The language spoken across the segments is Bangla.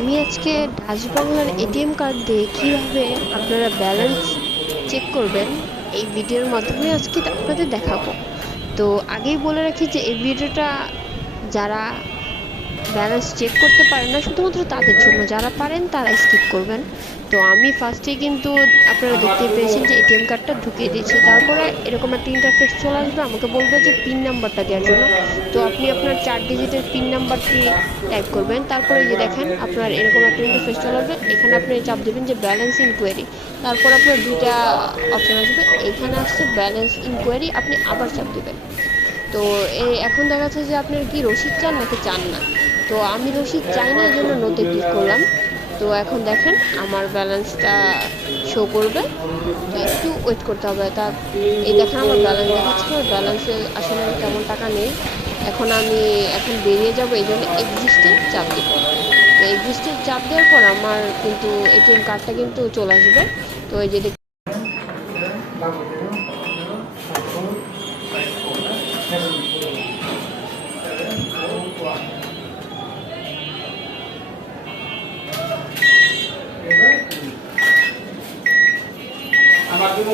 আমি আজকে ডাচ বাংলার এটিএম কার্ড দিয়ে কীভাবে আপনারা ব্যালেন্স চেক করবেন এই ভিডিওর মাধ্যমে আজকে আপনাদের দেখাবো। তো আগেই বলে রাখি যে এই ভিডিওটা যারা ব্যালেন্স চেক করতে পারেন না শুধুমাত্র তাদের জন্য, যারা পারেন তারা স্কিপ করবেন। তো আমি ফার্স্টে কিন্তু আপনারা দেখতে পেয়েছেন যে এটিএম কার্ডটা ঢুকিয়ে দিয়েছি, তারপরে এরকম একটা ইন্টারফেস চলে আসবে, আমাকে বলবে যে পিন নাম্বারটা দেওয়ার জন্য। তো আপনি আপনার 4 ডিজিটের পিন নাম্বারটি টাইপ করবেন, তারপরে এই যে দেখেন আপনার এরকম একটা ইন্টারফেস চলে আসবে, এখানে আপনি চাপ দেবেন যে ব্যালেন্স ইনকোয়ারি। তারপর আপনার দুইটা অপশান আসবে, এখানে আসছে ব্যালেন্স ইনকোয়ারি, আপনি আবার চাপ দেবেন। তো এখন দেখা যাচ্ছে যে আপনার কি রসিদ চান নাকি চান না। তো আমি রসিদ চাই না, এই জন্য নোতে ক্লিক করলাম। তো এখন দেখেন আমার ব্যালেন্সটা শো করবে, তো একটু ওয়েট করতে হবে। এই দেখেন আমার ব্যালেন্স দেখাচ্ছে, আমার ব্যালেন্সে আসলে তেমন টাকা নেই। এখন বেরিয়ে যাব, এই জন্য এক্সিস্টে চাপ দিব। তো এক্সিস্টে চাপ দেওয়ার পর আমার কিন্তু এটিএম কার্ডটা কিন্তু চলে আসবে। তো এই যে আমার জন্য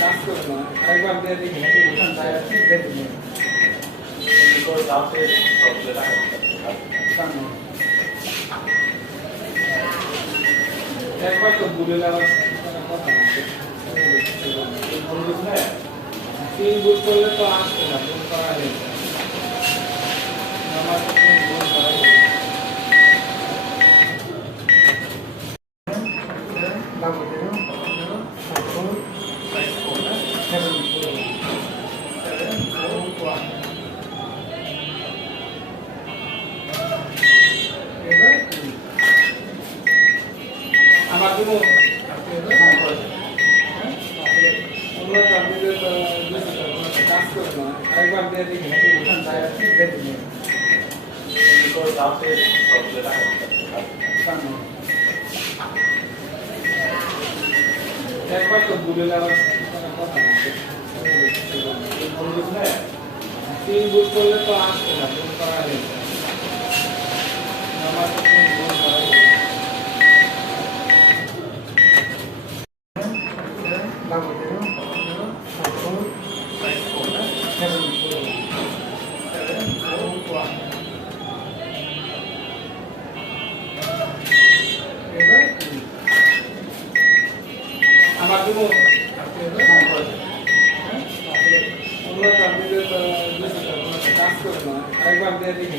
কাজ করে না একবার দিয়ে দেখি একবার তো ভুলে যাওয়ার কথা না, তিন ভুল করলে তো আসবে না, ভুল করা নেই আমার ভুল করা আমার জন্য কাজ করে না একবার দিয়ে দেখি একবার তো ভুলে যাওয়ার কথা না, তিন ভুল করলে তো আসবে না, ভুল করা নেই আমার ভুল করা আমার জন্য কাজ করে না একবার দিয়ে দেখি